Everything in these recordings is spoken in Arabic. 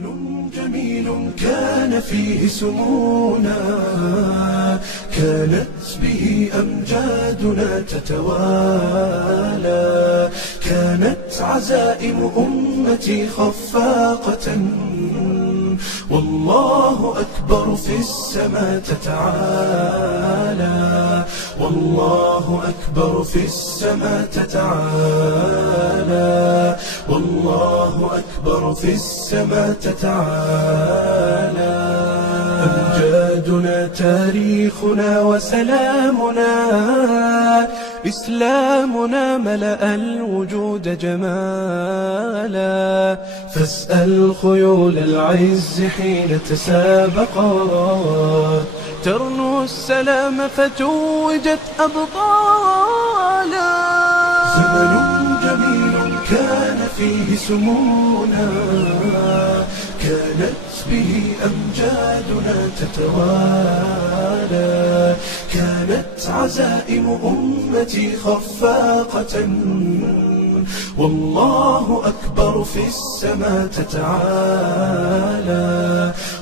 زمن جميل كان فيه سمونا، كانت به أمجادنا تتوالى، كانت عزائم أمتي خفاقة، والله أكبر في السماء تتعالى، والله أكبر في السماء تتعالى، والله أكبر في السماء تتعالى. أمجادنا تاريخنا وسلامنا، إسلامنا ملأ الوجود جمالا، فاسأل خيول العز حين تسابقات، ترنو السلام فتوجت أبطالا. زمن جميل كان فيه سمونا، كانت به أمجادنا تتوالى، كانت عزائم أمتي خفاقة، والله أكبر في السماء تتعالى،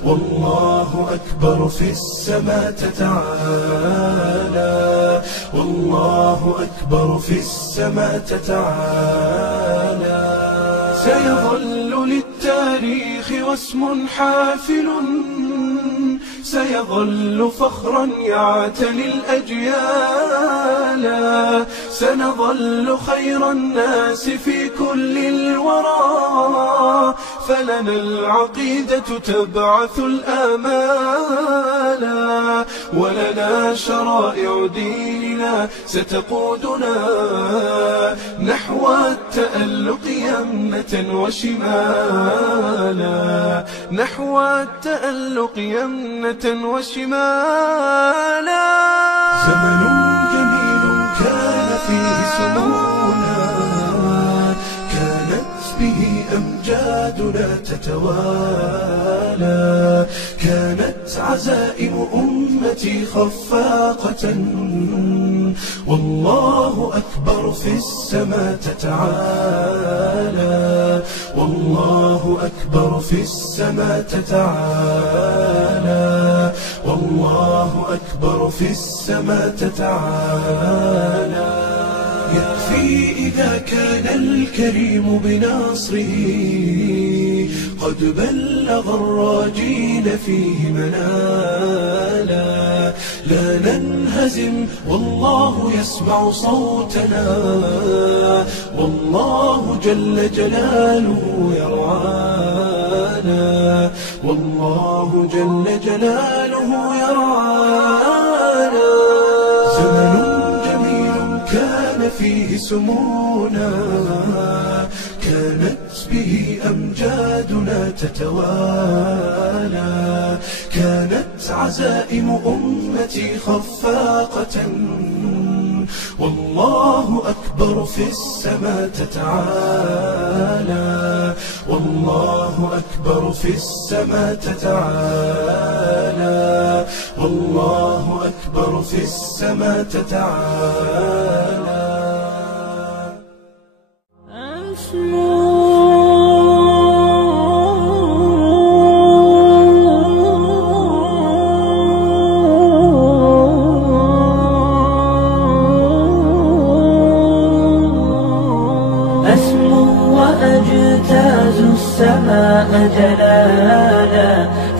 والله أكبر في السماء تتعالى، والله أكبر في السماء تتعالى. سيظل للتاريخ واسم حافل، سيظل فخرا يعتلي الأجيال، سنظل خير الناس في كل الورى، فلنا العقيدة تبعث الآمال، ولنا شرائع ديننا ستقودنا نحو التألق يمنة وشمالا، نحو التألق يمنة وشمالا. زمن جميل كان فيه سمونا، كانت به أمجادنا تتوالى، كانت عزائم أمتي خفاقة، والله أكبر في السماء تتعالى، والله أكبر في السماء تتعالى، والله أكبر في السماء تتعالى. يكفي إذا كان الكريم بنصره قد بلغ الراجين فيه منالا، لا ننهزم والله يسمع صوتنا، والله جل جلاله يرعانا، والله جل جلاله يرعانا. زمن جميل كان فيه سمونا، كانت به أمجادنا تتوالى، كانت عزائم أمتي خفاقة، والله أكبر في السماء تتعالى، والله أكبر في السماء تتعالى، والله أكبر في السماء تتعالى. أسمو وأجتاز السماء جلالا،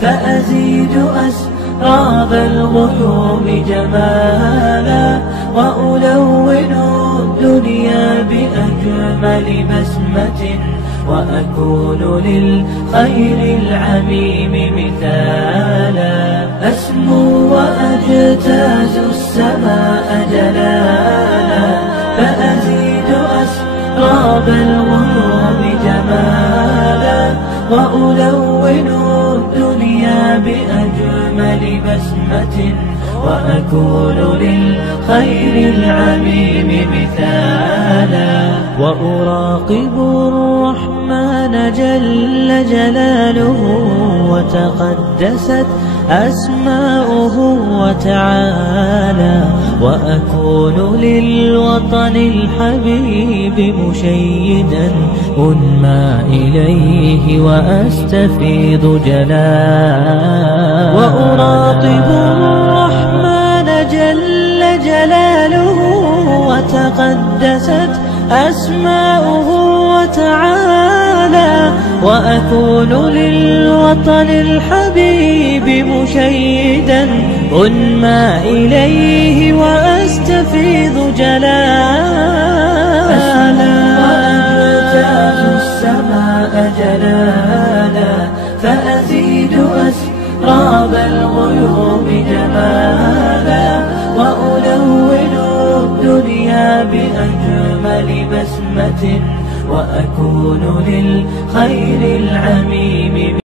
فأزيد أسراب الغيوم جمالا، وألون الدنيا بأجمل بسمة، وأكون للخير العميم مثالا. أسمو وأجتاز السماء جلالا، فأزيد أسراب الغيوم جمالا، وألون الدنيا بأجمل بسمة، وأكون للخير العميم مثالا. وأراقب الرحمن جل جلاله، وتقدست أسماؤه وتعالى، وأكون للوطن الحبيب مشيدا أنمى إليه وأستفيض جلالا، وأراقب الرحمن جل جلاله وتقدست أسماؤه وتعالى، وأكون للوطن الحبيب مشيدا أنمى إليه وأستفيض جلالا، وأجتاز السماء جلالا، فأزيد أسراب الغيوم جمالا، وألون الدنيا بأجمل بسمة، وأكون للخير العميم